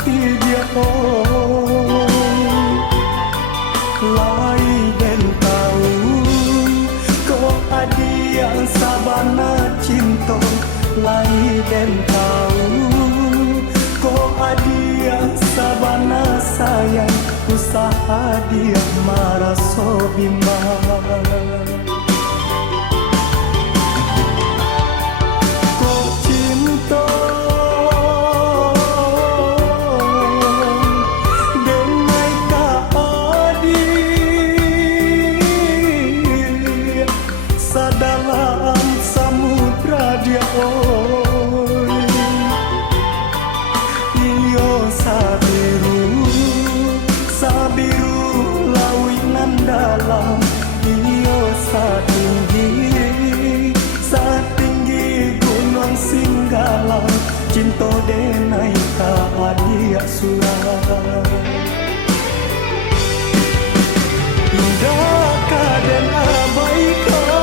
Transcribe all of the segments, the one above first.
hati dia lai den tahu ko adia sabana cinta lai den tahu ko adia sabana sayang usaha dia maraso bimbang dalam samudra dia iyo sabiru lawinan dalam iyo satinggi gunung Singgalang cinta denai ka adia surah indah kaden abaikan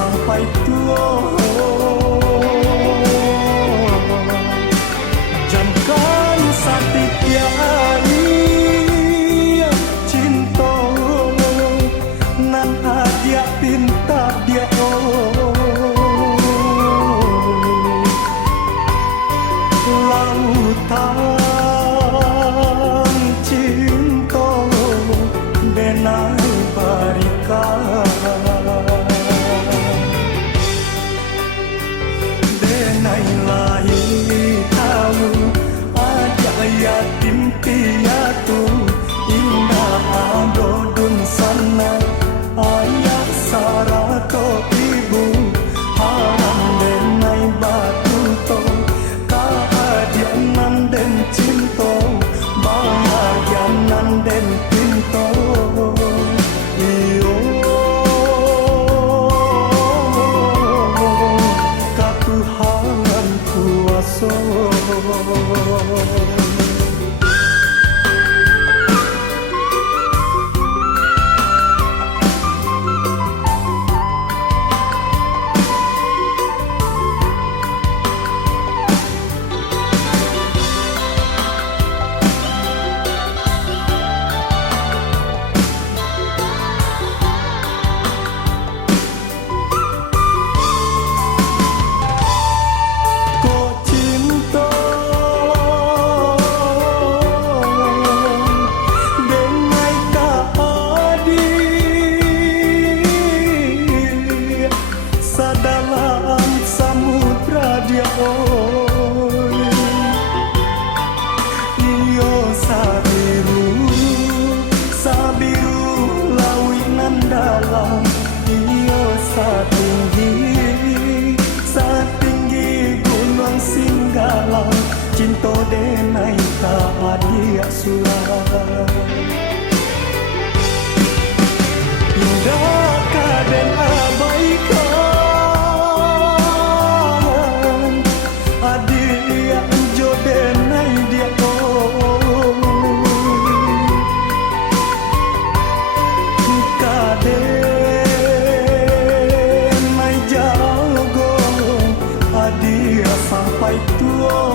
sampai tua jamkan satikya cinta nan adia pinta dia lautan cinta benai barikan yatim piatu indah adodun sana ayah sarato ibu haram denai batu to keadianan den cinta bahagianan den pinto iyo katuhan kuasa dalam samudra dia iyo sabiru lawinan dalam iyo satinggi gunung Singgalang cinta denai ka adia surah indah kaden abaikan sampai tua